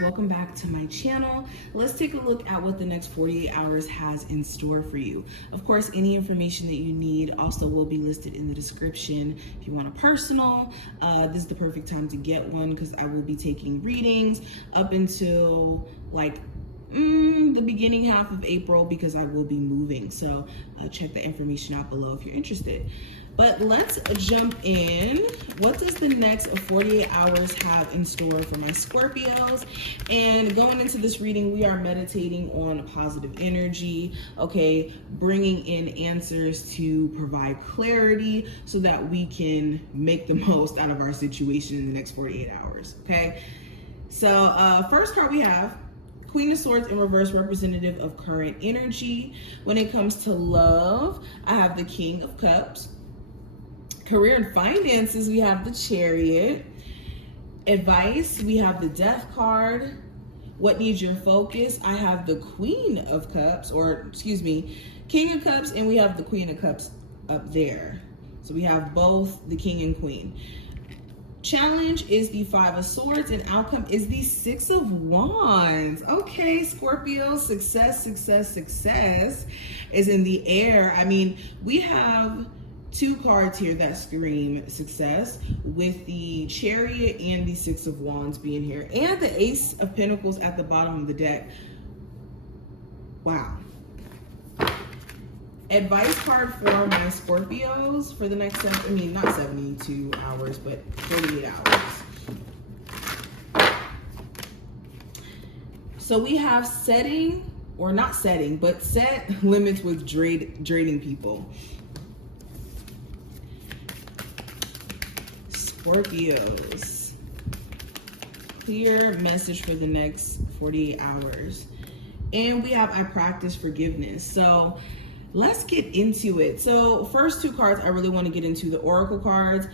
welcome back to my channel. Let's take a look at what the next 48 hours has in store for you. Of course, any information that you need also will be listed in the description. If you want a personal, this is the perfect time to get one because I will be taking readings up until the beginning half of April because I will be moving. So check the information out below if you're interested. But let's jump in. What does the next 48 hours have in store for my Scorpios? And going into this reading, we are meditating on positive energy, okay? Bringing in answers to provide clarity so that we can make the most out of our situation in the next 48 hours, okay? So first card we have, Queen of Swords in reverse, representative of current energy. When it comes to love, I have the King of Cups. Career and finances, we have the Chariot. Advice, we have the Death card. What needs your focus? I have the Queen of Cups, King of Cups, and we have the Queen of Cups up there. So we have both the King and Queen. Challenge is the Five of Swords, and outcome is the Six of Wands. Okay, Scorpio, success is in the air. I mean, we have two cards here that scream success, with the Chariot and the Six of Wands being here, and the Ace of Pentacles at the bottom of the deck. Wow. Advice card for my Scorpios for the next, not 72 hours, but 48 hours. So we have set limits with draining people. Scorpios, clear message for the next 48 hours. And we have I practice forgiveness. So let's get into it. So first two cards I really want to get into, the Oracle cards.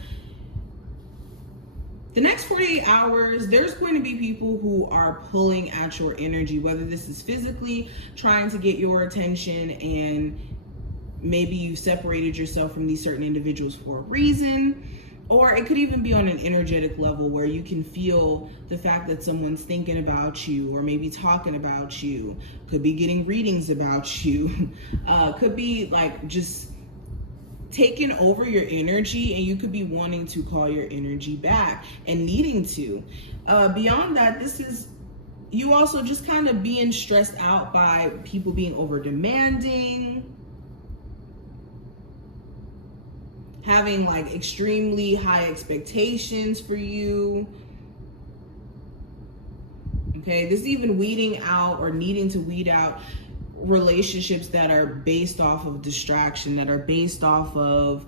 The next 48 hours, there's going to be people who are pulling at your energy, whether this is physically trying to get your attention and maybe you separated yourself from these certain individuals for a reason. Or it could even be on an energetic level where you can feel the fact that someone's thinking about you or maybe talking about you, could be getting readings about you, could be like just taking over your energy, and you could be wanting to call your energy back and needing to. Beyond that, this is you also just kind of being stressed out by people being over demanding, having like extremely high expectations for you. Okay, this is even weeding out or needing to weed out relationships that are based off of distraction, that are based off of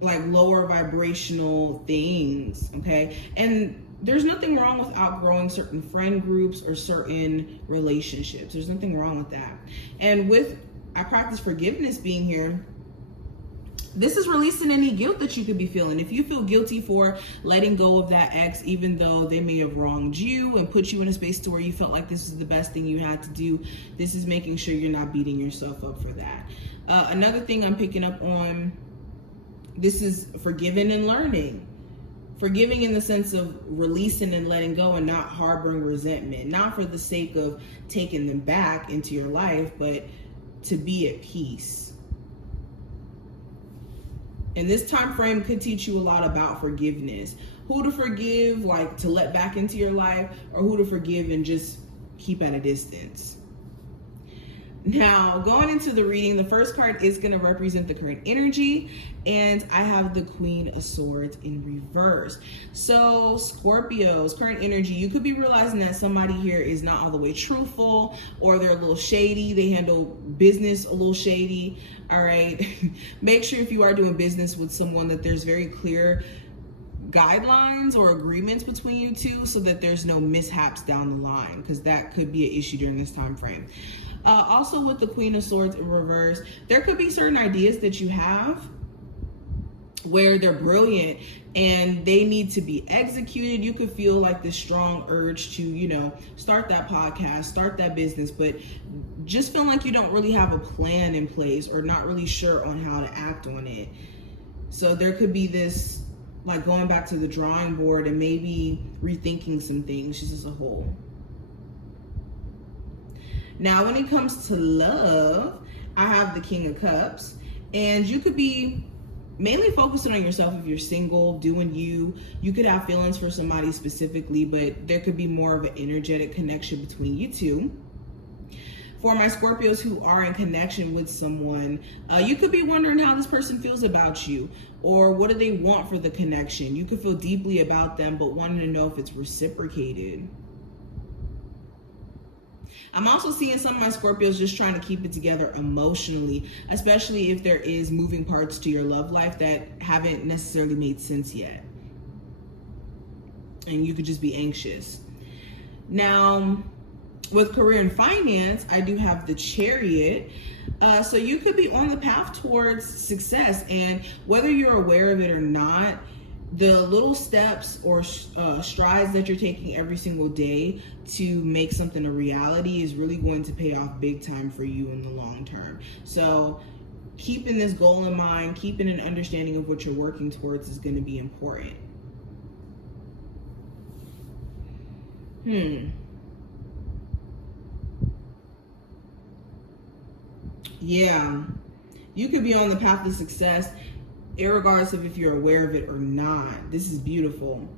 like lower vibrational things, okay? And there's nothing wrong with outgrowing certain friend groups or certain relationships. There's nothing wrong with that. And with I practice forgiveness being here, this is releasing any guilt that you could be feeling. If you feel guilty for letting go of that ex, even though they may have wronged you and put you in a space to where you felt like this is the best thing you had to do, this is making sure you're not beating yourself up for that. Another thing I'm picking up on, this is forgiving and learning. Forgiving in the sense of releasing and letting go and not harboring resentment, not for the sake of taking them back into your life, but to be at peace. And this time frame could teach you a lot about forgiveness. Who to forgive, like to let back into your life, or who to forgive and just keep at a distance. Now, going into the reading, the first card is going to represent the current energy, and I have the Queen of Swords in reverse. So, Scorpios, current energy, you could be realizing that somebody here is not all the way truthful, or they're a little shady. They handle business a little shady, all right? Make sure if you are doing business with someone that there's very clear guidelines or agreements between you two so that there's no mishaps down the line, because that could be an issue during this time frame. Also with the Queen of Swords in reverse, there could be certain ideas that you have where they're brilliant and they need to be executed. You could feel like this strong urge to, start that podcast, start that business, but just feel like you don't really have a plan in place or not really sure on how to act on it. So there could be this like going back to the drawing board and maybe rethinking some things just as a whole. Now, when it comes to love, I have the King of Cups, and you could be mainly focusing on yourself if you're single, doing you. You could have feelings for somebody specifically, but there could be more of an energetic connection between you two. For my Scorpios who are in connection with someone, you could be wondering how this person feels about you, or what do they want for the connection. You could feel deeply about them, but wanting to know if it's reciprocated. I'm also seeing some of my Scorpios just trying to keep it together emotionally, especially if there is moving parts to your love life that haven't necessarily made sense yet. And you could just be anxious. Now, with career and finance, I do have the Chariot. So you could be on the path towards success, and whether you're aware of it or not, the little steps or strides that you're taking every single day to make something a reality is really going to pay off big time for you in the long term. So keeping this goal in mind, keeping an understanding of what you're working towards is going to be important. Yeah, you could be on the path to success irregardless of if you're aware of it or not. This is beautiful.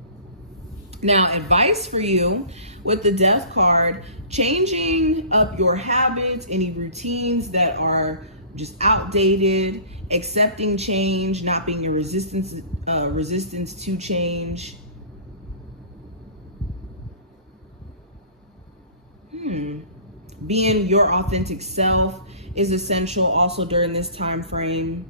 Now, advice for you with the Death card: changing up your habits, any routines that are just outdated, accepting change, not being a resistance to change. Being your authentic self is essential also during this time frame.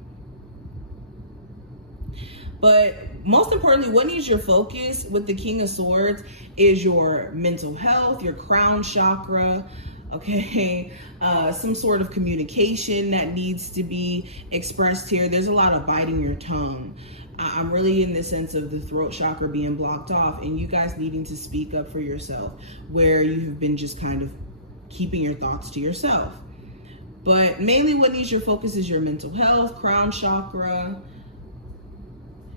But most importantly, what needs your focus with the King of Swords is your mental health, your crown chakra, okay? Some sort of communication that needs to be expressed here. There's a lot of biting your tongue. I'm really in the sense of the throat chakra being blocked off, and you guys needing to speak up for yourself where you have been just kind of keeping your thoughts to yourself. But mainly what needs your focus is your mental health, crown chakra,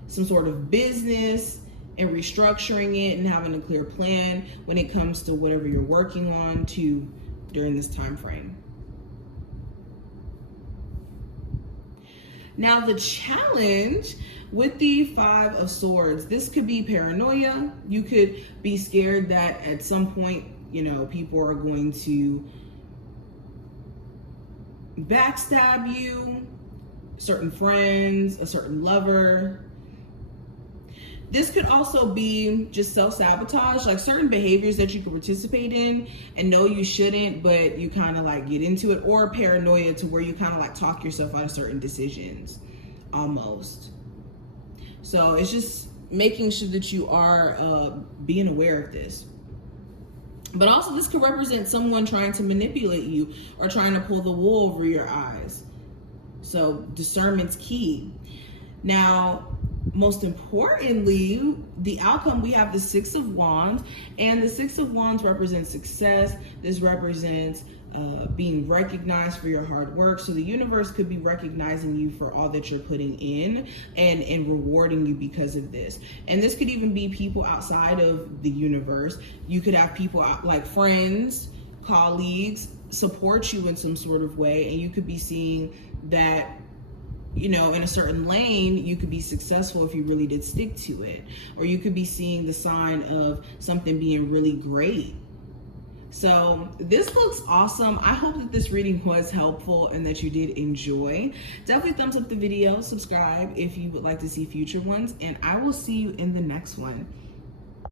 some sort of business, and restructuring it and having a clear plan when it comes to whatever you're working on during this time frame. Now, the challenge with the Five of Swords, this could be paranoia. You could be scared that at some point, people are going to backstab you, certain friends, a certain lover. This could also be just self-sabotage, like certain behaviors that you could participate in and know you shouldn't, but you kind of like get into it, or paranoia to where you kind of like talk yourself out of certain decisions almost. So it's just making sure that you are being aware of this. But also this could represent someone trying to manipulate you or trying to pull the wool over your eyes. So discernment's key. Now, most importantly, the outcome, we have the Six of Wands, and the Six of Wands represents success. This represents being recognized for your hard work. So the universe could be recognizing you for all that you're putting in and rewarding you because of this. And this could even be people outside of the universe. You could have people like friends, colleagues support you in some sort of way, and you could be seeing that in a certain lane, you could be successful if you really did stick to it. Or you could be seeing the sign of something being really great. So this looks awesome. I hope that this reading was helpful and that you did enjoy. Definitely thumbs up the video, subscribe if you would like to see future ones, and I will see you in the next one.